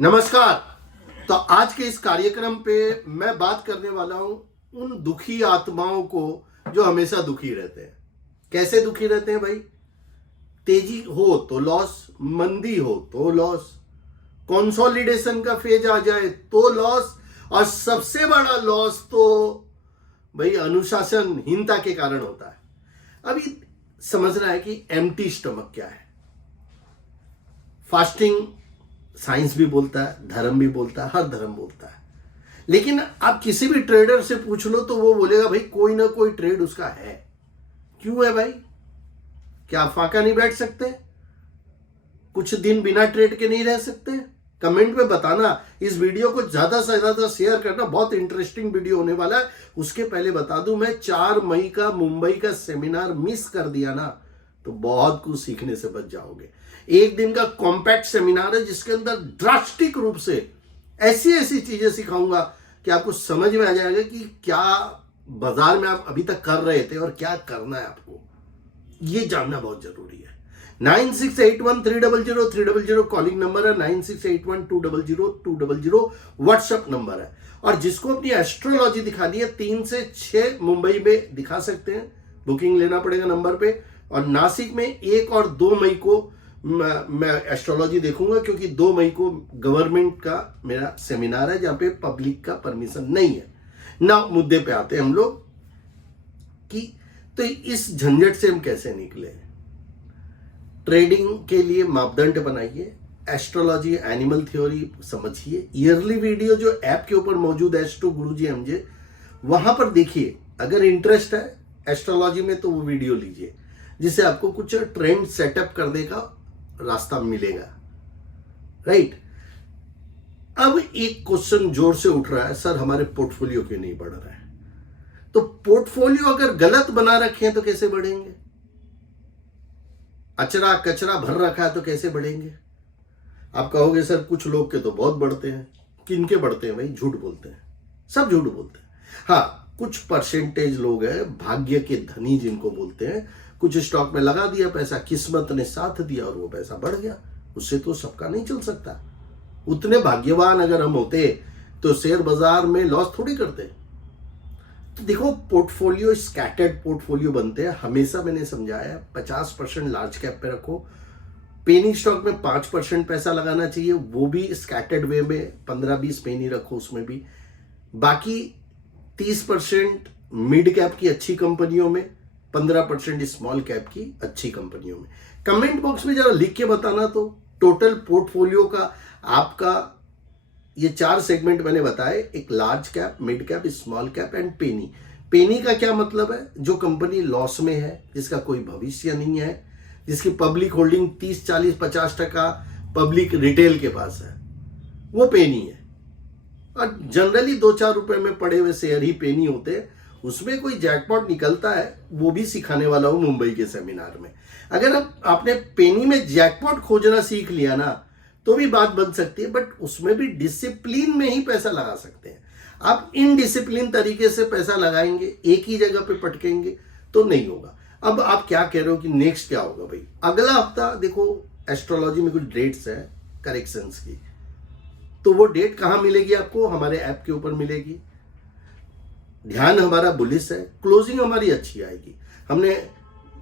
नमस्कार। तो आज के इस कार्यक्रम पे मैं बात करने वाला हूं उन दुखी आत्माओं को जो हमेशा दुखी रहते हैं। कैसे दुखी रहते हैं भाई? तेजी हो तो लॉस, मंदी हो तो लॉस, कंसोलिडेशन का फेज आ जाए तो लॉस, और सबसे बड़ा लॉस तो भाई अनुशासनहीनता के कारण होता है। अभी समझना है कि एम्प्टी स्टमक क्या है। फास्टिंग साइंस भी बोलता है, धर्म भी बोलता है, हर धर्म बोलता है। लेकिन आप किसी भी ट्रेडर से पूछ लो तो वो बोलेगा भाई कोई ना कोई ट्रेड उसका है। क्यों है भाई? क्या आप फाका नहीं बैठ सकते? कुछ दिन बिना ट्रेड के नहीं रह सकते? कमेंट में बताना। इस वीडियो को ज्यादा से ज्यादा शेयर करना, बहुत इंटरेस्टिंग वीडियो होने वाला है। उसके पहले बता दूं, मैं 4 मई का मुंबई का सेमिनार मिस कर दिया ना तो बहुत कुछ सीखने से बच जाओगे। एक दिन का कॉम्पैक्ट सेमिनार है जिसके अंदर ड्रास्टिक रूप से ऐसी ऐसी चीजें सिखाऊंगा कि आपको समझ में आ जाएगा कि क्या बाजार में आप अभी तक कर रहे थे और क्या करना है आपको। ये जानना बहुत जरूरी है। 9681300300 कॉलिंग नंबर है, 9681200200 व्हाट्सएप नंबर है। और जिसको अपनी एस्ट्रोलॉजी दिखानी है 3 से 6 मुंबई में दिखा सकते हैं, बुकिंग लेना पड़ेगा नंबर पे। और नासिक में 1 और 2 मई को मैं एस्ट्रोलॉजी देखूंगा, क्योंकि 2 मई को गवर्नमेंट का मेरा सेमिनार है जहां पे पब्लिक का परमिशन नहीं है ना। मुद्दे पे आते हैं हम लोग कि तो इस झंझट से हम कैसे निकले। ट्रेडिंग के लिए मापदंड बनाइए, एस्ट्रोलॉजी, एनिमल थ्योरी समझिए। ईयरली वीडियो जो ऐप के ऊपर मौजूद है एस्ट्रो गुरुजी एमजे, वहां पर देखिए। अगर इंटरेस्ट है एस्ट्रोलॉजी में तो वो वीडियो लीजिए, जिससे आपको कुछ ट्रेंड सेटअप करने का रास्ता मिलेगा। राइट। अब एक क्वेश्चन जोर से उठ रहा है, सर हमारे पोर्टफोलियो क्यों नहीं बढ़ रहा है? तो पोर्टफोलियो अगर गलत बना रखे हैं तो कैसे बढ़ेंगे? अचरा कचरा भर रखा है तो कैसे बढ़ेंगे? आप कहोगे सर कुछ लोग के तो बहुत बढ़ते हैं। किनके बढ़ते हैं भाई? झूठ बोलते हैं, सब झूठ बोलते हैं। हाँ, कुछ परसेंटेज लोग हैं भाग्य के धनी जिनको बोलते हैं, कुछ स्टॉक में लगा दिया पैसा, किस्मत ने साथ दिया और वो पैसा बढ़ गया। उससे तो सबका नहीं चल सकता। उतने भाग्यवान अगर हम होते तो शेयर बाजार में लॉस थोड़ी करते। तो देखो, पोर्टफोलियो स्कैटर्ड पोर्टफोलियो बनते हैं। हमेशा मैंने समझाया 50% लार्ज कैप पे रखो। पेनी स्टॉक में 5% पैसा लगाना चाहिए, वो भी स्कैटर्ड वे में 15-20 पेनी रखो उसमें भी। बाकी 30% मिड कैप की अच्छी कंपनियों में, 15% स्मॉल कैप की अच्छी कंपनियों में। कमेंट बॉक्स में जरा लिख के बताना तो टोटल पोर्टफोलियो का आपका ये 4 सेगमेंट मैंने बताए, एक large cap, mid cap, small cap and penny. Penny का क्या मतलब है? जो कंपनी लॉस में है, जिसका कोई भविष्य नहीं है, जिसकी पब्लिक होल्डिंग 30, 40, 50% पब्लिक रिटेल के पास है, वो पेनी है। और जनरली 2-4 रुपए में पड़े हुए शेयर ही पेनी होते हैं। उसमें कोई जैकपॉट निकलता है, वो भी सिखाने वाला हूं मुंबई के सेमिनार में। अगर आपने पेनी में जैकपॉट खोजना सीख लिया ना तो भी बात बन सकती है, बट उसमें भी डिसिप्लिन में ही पैसा लगा सकते हैं। आप इनडिसिप्लिन तरीके से पैसा लगाएंगे, एक ही जगह पे पटकेंगे तो नहीं होगा। अब आप क्या कह रहे हो कि नेक्स्ट क्या होगा भाई? अगला हफ्ता देखो, एस्ट्रोलॉजी में कुछ डेट्स है करेक्शंस की, तो वो डेट कहां मिलेगी आपको? हमारे ऐप के ऊपर मिलेगी। ध्यान हमारा बुलिश है, क्लोजिंग हमारी अच्छी आएगी। हमने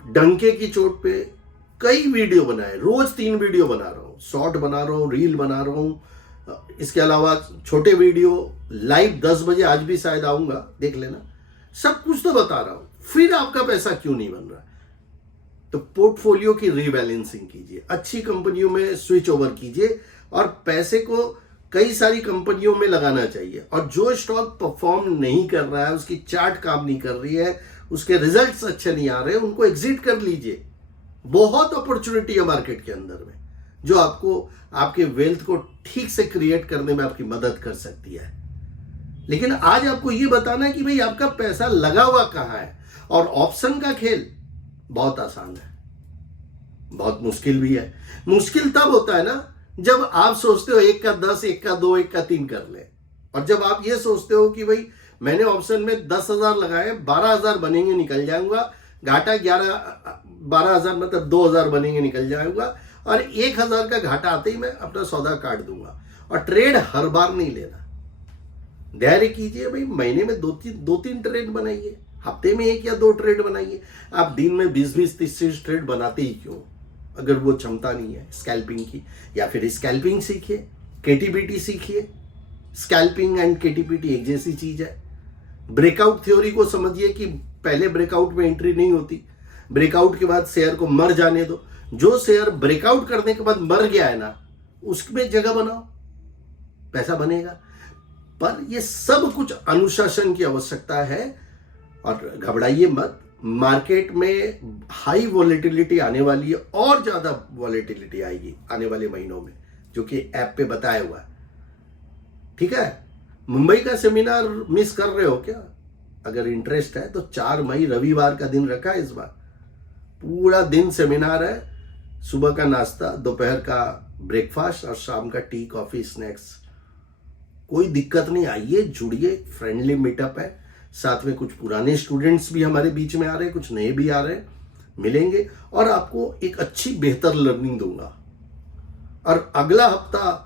डंके की चोट पे कई वीडियो बनाए, रोज 3 वीडियो बना रहा हूं, शॉर्ट बना रहा हूं, रील बना रहा हूं। इसके अलावा छोटे वीडियो लाइव 10 बजे आज भी शायद आऊंगा, देख लेना। सब कुछ तो बता रहा हूं, फिर आपका पैसा क्यों नहीं बन रहा? तो पोर्टफोलियो की रीबैलेंसिंग कीजिए, अच्छी कंपनियों में स्विच ओवर कीजिए और पैसे को कई सारी कंपनियों में लगाना चाहिए। और जो स्टॉक परफॉर्म नहीं कर रहा है, उसकी चार्ट काम नहीं कर रही है, उसके रिजल्ट्स अच्छे नहीं आ रहे, उनको एग्जिट कर लीजिए। बहुत अपॉर्चुनिटी है मार्केट के अंदर में, जो आपको आपके वेल्थ को ठीक से क्रिएट करने में आपकी मदद कर सकती है। लेकिन आज आपको यह बताना है कि भाई आपका पैसा लगा हुआ कहां है। और ऑप्शन का खेल बहुत आसान है, बहुत मुश्किल भी है। मुश्किल तब होता है ना जब आप सोचते हो 1 का 10, 1 का 2, 1 का 3 कर ले। और जब आप ये सोचते हो कि भाई मैंने ऑप्शन में 10,000 लगाए, 12,000 बनेंगे निकल जाऊंगा, घाटा 12,000 मतलब 2,000 बनेंगे निकल जाऊंगा, और 1,000 का घाटा आते ही मैं अपना सौदा काट दूंगा। और ट्रेड हर बार नहीं लेना, धैर्य कीजिए भाई, महीने में दो तीन ट्रेड बनाइए, हफ्ते में 1 या 2 ट्रेड बनाइए। आप दिन में 20-20, 30-30 ट्रेड बनाते ही क्यों, अगर वो क्षमता नहीं है स्कैल्पिंग की? या फिर स्कैल्पिंग सीखिए, केटीपीटी सीखिए। स्कैल्पिंग एंड केटीपीटी एक जैसी चीज है। ब्रेकआउट थ्योरी को समझिए कि पहले ब्रेकआउट में एंट्री नहीं होती, ब्रेकआउट के बाद शेयर को मर जाने दो। जो शेयर ब्रेकआउट करने के बाद मर गया है ना, उसमें जगह बनाओ, पैसा बनेगा। पर ये सब कुछ अनुशासन की आवश्यकता है। और घबराइए मत, मार्केट में हाई वॉलेटिलिटी आने वाली है, और ज्यादा वॉलेटिलिटी आएगी आने वाले महीनों में, जो कि ऐप पे बताया हुआ है। ठीक है, मुंबई का सेमिनार मिस कर रहे हो क्या? अगर इंटरेस्ट है तो 4 मई रविवार का दिन रखा है इस बार, पूरा दिन सेमिनार है। सुबह का नाश्ता, दोपहर का ब्रेकफास्ट और शाम का टी कॉफी स्नैक्स। कोई दिक्कत नहीं, आइए जुड़िए, फ्रेंडली मीटअप है। साथ में कुछ पुराने स्टूडेंट्स भी हमारे बीच में आ रहे हैं, कुछ नए भी आ रहे हैं, मिलेंगे और आपको एक अच्छी बेहतर लर्निंग दूंगा। और अगला हफ्ता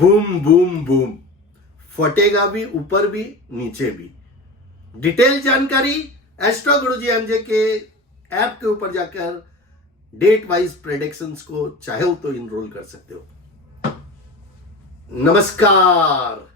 बूम बूम बूम फटेगा भी, ऊपर भी नीचे भी। डिटेल जानकारी एस्ट्रो गुरुजी एमजे के ऐप के ऊपर जाकर डेट वाइज प्रेडिक्शंस को चाहे तो इनरोल कर सकते हो। नमस्कार।